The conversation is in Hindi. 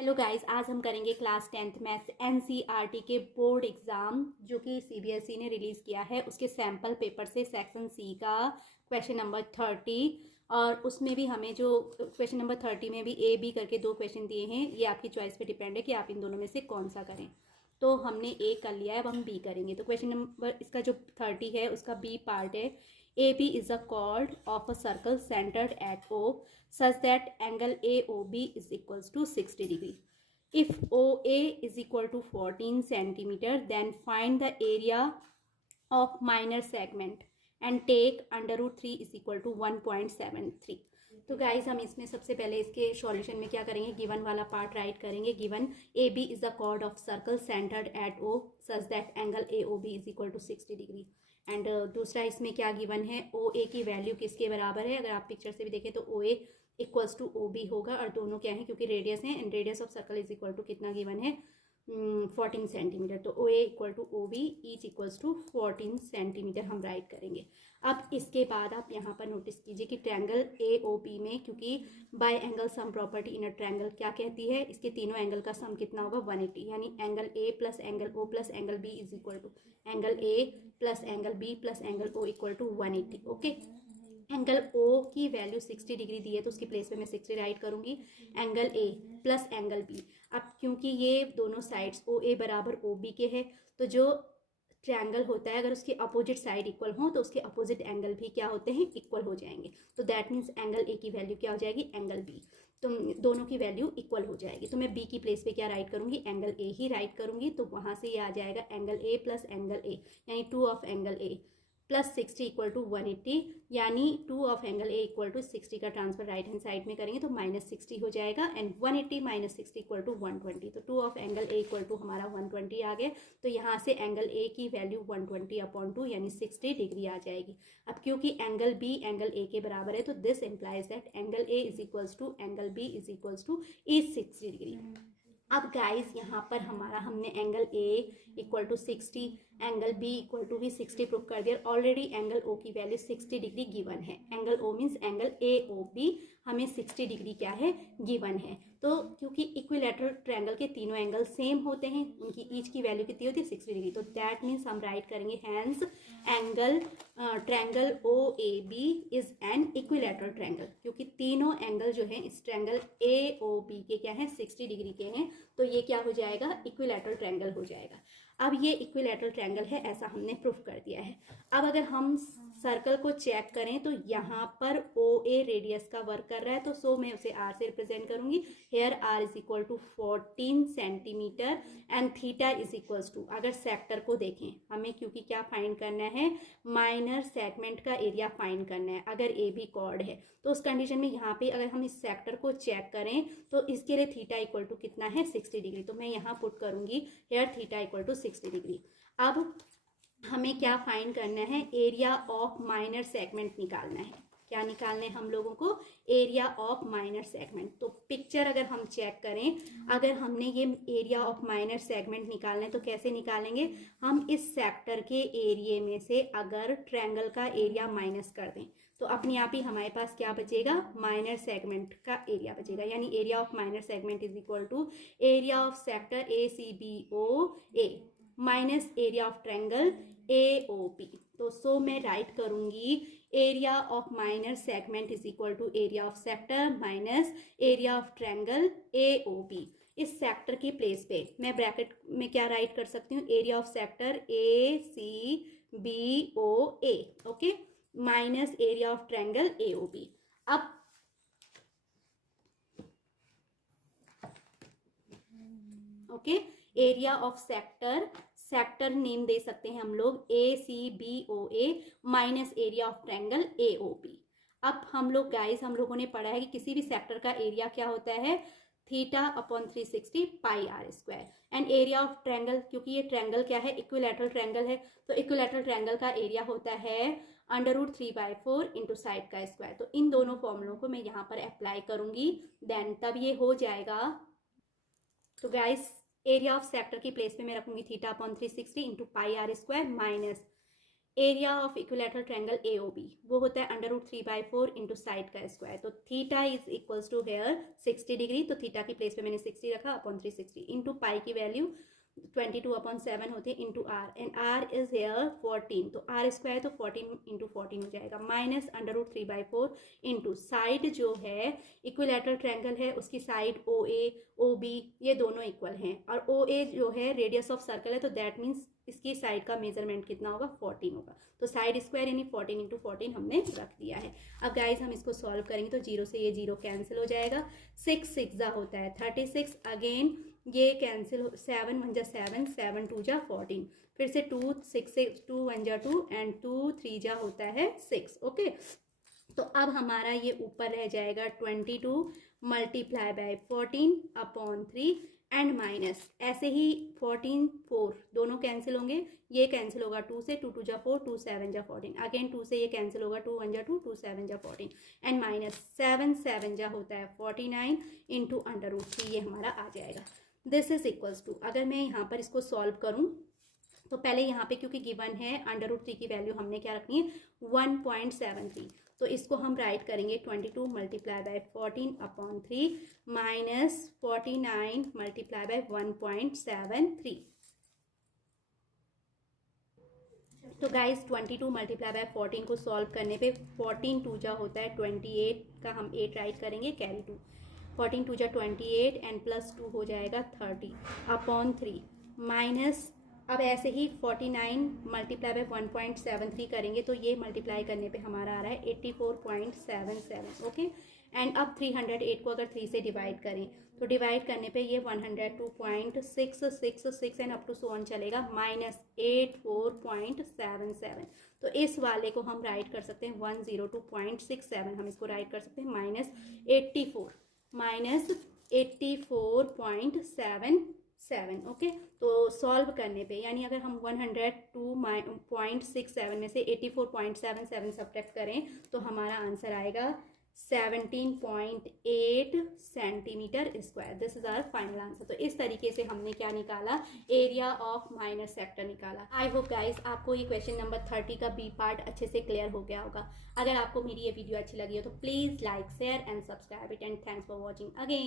हेलो गाइस, आज हम करेंगे क्लास 10th मैथ्स एनसीईआरटी के बोर्ड एग्ज़ाम जो कि सीबीएसई ने रिलीज़ किया है। उसके सैम्पल पेपर से सेक्शन सी का क्वेश्चन नंबर 30, और उसमें भी हमें जो क्वेश्चन नंबर 30 में भी ए बी करके दो क्वेश्चन दिए हैं। ये आपकी चॉइस पे डिपेंड है कि आप इन दोनों में से कौन सा करें। तो हमने ए कर लिया है, अब हम बी करेंगे। तो क्वेश्चन नंबर इसका जो 30 है उसका बी पार्ट है, A B is a chord of a circle centered at O such that angle AOB is equals to 60 degree. If OA is equal to 14 centimeter, then find the area of minor segment and take under root 3 is equal to 1.73. तो गाइज हम इसमें सबसे पहले इसके सॉल्यूशन में क्या करेंगे, गिवन वाला पार्ट राइट करेंगे। Given A B is the chord of circle centred at O such that angle A O B is equal to 60 degree. And दूसरा इसमें क्या गिवन है, ओ ए की वैल्यू किसके बराबर है। अगर आप पिक्चर से भी देखें तो O A equals to O B होगा, और दोनों क्या है क्योंकि रेडियस है, and radius of circle is equal to कितना गिवन है 14 सेंटीमीटर। तो O A equal to O B each equals to 14 centimetre हम राइट करेंगे। अब इसके बाद आप यहाँ पर नोटिस कीजिए कि ट्रायंगल ए ओ बी में, क्योंकि bye angle sum property in a triangle क्या कहती है, इसके तीनों एंगल का सम कितना होगा 180, यानी angle A plus angle O plus angle B is equal to angle A plus angle B plus angle O equal to 180। Okay, angle O की वैल्यू 60 डिग्री दी है तो उसकी प्लेस पे मैं 60 राइट करूंगी। Angle A plus angle B, अब क्योंकि ये दोनों साइड्स ओ ए बराबर ओ बी के है, तो जो ट्रायंगल होता है अगर उसके अपोजिट साइड इक्वल हो तो उसके अपोजिट एंगल भी क्या होते हैं, इक्वल हो जाएंगे। तो दैट मीन्स एंगल ए की वैल्यू क्या हो जाएगी, एंगल बी, तो दोनों की वैल्यू इक्वल हो जाएगी। तो मैं बी की प्लेस पे क्या राइट करूंगी, एंगल ए ही राइट करूंगी। तो वहां से ये आ जाएगा angle A plus angle A, यानी 2 of angle A plus 60 equal to 180, यानी 2 of angle A equal to 60 का ट्रांसफर राइट हैंड साइड में करेंगे तो माइनस 60 हो जाएगा, एंड 180 माइनस 60 इक्वल टू 120। तो 2 of angle A equal to हमारा 120 आ गया। तो यहाँ से एंगल ए की वैल्यू 120 अपॉन 2 यानी 60 डिग्री आ जाएगी। अब क्योंकि एंगल बी एंगल ए के बराबर है तो this implies that angle A is equals to angle B is equals to is 60 degree. अब गाइस यहाँ पर हमारा हमने angle A equal to 60, angle B equal to भी 60 प्रूव कर दिया। ऑलरेडी एंगल ओ की वैल्यू 60 डिग्री गिवन है। Angle O means angle A O B हमें 60 डिग्री क्या है, गिवन है। तो क्योंकि इक्विलैटरल ट्रायंगल के तीनों एंगल सेम होते हैं, उनकी ईच की वैल्यू कितनी होती है 60 डिग्री। तो दैट मीन्स हम राइट करेंगे hence angle triangle O A B is an equilateral triangle, क्योंकि तीनों एंगल जो है इस ट्रायंगल ए ओ बी के क्या है 60 डिग्री के हैं। तो ये क्या हो जाएगा, इक्विलैटरल ट्रायंगल हो जाएगा। अब ये इक्विलैटरल ट्रायंगल है, ऐसा हमने प्रूफ कर दिया है। अब अगर हम सर्कल को चेक करें तो यहाँ पर ओ ए रेडियस का वर्क कर रहा है, तो सो मैं उसे आर से रिप्रेजेंट करूंगी। Here R is equal to 14 centimetre and theta is equals to, अगर सेक्टर को देखें हमें, क्योंकि क्या फाइंड करना है, माइनर सेगमेंट का एरिया फाइंड करना है। अगर ए बी कॉर्ड है तो उस कंडीशन में यहाँ पे अगर हम इस सेक्टर को चेक करें तो इसके लिए थीटा इक्वल टू कितना है 60 डिग्री। तो मैं यहाँ पुट करूंगी here theta equal to 60 degree. अब हमें क्या फाइंड करना है, एरिया ऑफ माइनर सेगमेंट निकालना है। क्या निकालना है हम लोगों को, एरिया ऑफ माइनर सेगमेंट। तो पिक्चर अगर हम चेक करें, अगर हमने ये एरिया ऑफ माइनर सेगमेंट निकालना है तो कैसे निकालेंगे, हम इस सेक्टर के एरिया में से अगर ट्रायंगल का एरिया माइनस कर दें तो अपने आप ही हमारे पास क्या बचेगा, माइनर सेगमेंट का एरिया बचेगा। यानी area of minor segment is equal to area of sector A C B O A minus area of triangle A O P. तो सो मैं राइट करूंगी area of minor segment is equal to area of sector minus area of triangle A O P. इस सेक्टर की प्लेस पे मैं ब्रैकेट में क्या राइट कर सकती हूँ, area of sector A C B O A, okay, minus area of triangle A O B. अब okay, area of sector, sector name दे सकते हैं हम लोग A C B O A minus area of triangle A O B. अब हम लोग गाइस, हम लोगों ने पढ़ा है कि किसी भी सेक्टर का एरिया क्या होता है, theta upon 360 pi R square, and area of triangle, क्योंकि ये ट्रायंगल क्या है, इक्विलैटरल ट्रायंगल है, तो इक्विलैटरल ट्रायंगल का एरिया होता है अंडर रूट 3/4 इंटू साइड का स्क्वायर। तो इन दोनों फॉर्मूलों को मैं यहाँ पर अप्लाई करूंगी, देन तब ये हो जाएगा। तो गाइस एरिया ऑफ सेक्टर की प्लेस पे मैं रखूंगी theta upon 360 into pi R square minus area of equilateral triangle AOB वो होता है √3/4 इंटू साइड का स्क्वायर। तो theta is equals to here 60 degree, तो थीटा की प्लेस पे मैंने 60 रखा अपॉन 360 इंटू पाई की वैल्यू 22/7 होती है into R, and R is here 14, तो आर स्क्वायर तो 14 इंटू 14 हो जाएगा, माइनस √3/4 इंटू साइड जो है इक्विलैटरल ट्रायंगल है उसकी साइड OA OB ये दोनों इक्वल हैं, और OA जो है रेडियस ऑफ सर्कल है, तो दैट मीन्स इसकी साइड का मेजरमेंट कितना होगा 14 होगा। तो साइड स्क्वायर यानी 14 इंटू 14 हमने रख दिया है। अब गाइज हम इसको सॉल्व करेंगे तो 0 से ये 0 कैंसिल हो जाएगा, 6 6 होता है 36, अगेन ये कैंसिल, 7 1 7, 7 2 14, फिर से 2 6 2 1 2 एंड 2 3 होता है 6। ओके, तो अब हमारा ये ऊपर रह जाएगा 22 multiply by 14 upon 3 and minus ऐसे ही 14 4 दोनों कैंसिल होंगे, ये कैंसिल होगा 2 से, 2 2 4 2 7 14, अगेन 2 से ये कैंसिल होगा, 2 1 2 2 7 14 एंड माइनस 7 7 होता है 49 इंटू √3 ये हमारा आ जाएगा। दिस इज इक्वल्स टू, अगर मैं यहाँ पर इसको सॉल्व करूँ तो पहले यहाँ पे क्योंकि गिवन है √3 की वैल्यू हमने क्या रखनी है 1.73, तो इसको हम राइट करेंगे 22 multiply by 14 upon 3 minus 49 multiply by 1.73। तो गाइज 22 मल्टीप्लाई बाय 14 को सॉल्व करने पे 14 2 होता है 28 का हम 8 राइट करेंगे, कैरी 2, 14 2 28 एंड प्लस 2 हो जाएगा 30 अपॉन 3 माइनस, अब ऐसे ही 49 मल्टीप्लाई बाय 1.73 करेंगे तो ये मल्टीप्लाई करने पे हमारा आ रहा है 84.77। ओके, एंड अब 308 को अगर 3 से डिवाइड करें तो डिवाइड करने पे ये 102.666 and up to so on चलेगा, माइनस 84.77। तो इस वाले को हम राइट कर सकते हैं 102.67, हम इसको राइट कर सकते हैं माइनस 84.7। ओके, तो सॉल्व करने पे यानी अगर हम 102.67 में से 84.77 सब्ट्रैक्ट करें तो हमारा आंसर आएगा 17.8 centimetre square. This is our final answer. तो इस तरीके से हमने क्या निकाला, एरिया ऑफ माइनर सेक्टर निकाला। आई होप गाइस आपको ये क्वेश्चन नंबर 30 का बी पार्ट अच्छे से क्लियर हो गया होगा। अगर आपको मेरी ये वीडियो अच्छी लगी हो तो please like share and subscribe it, and thanks for watching again.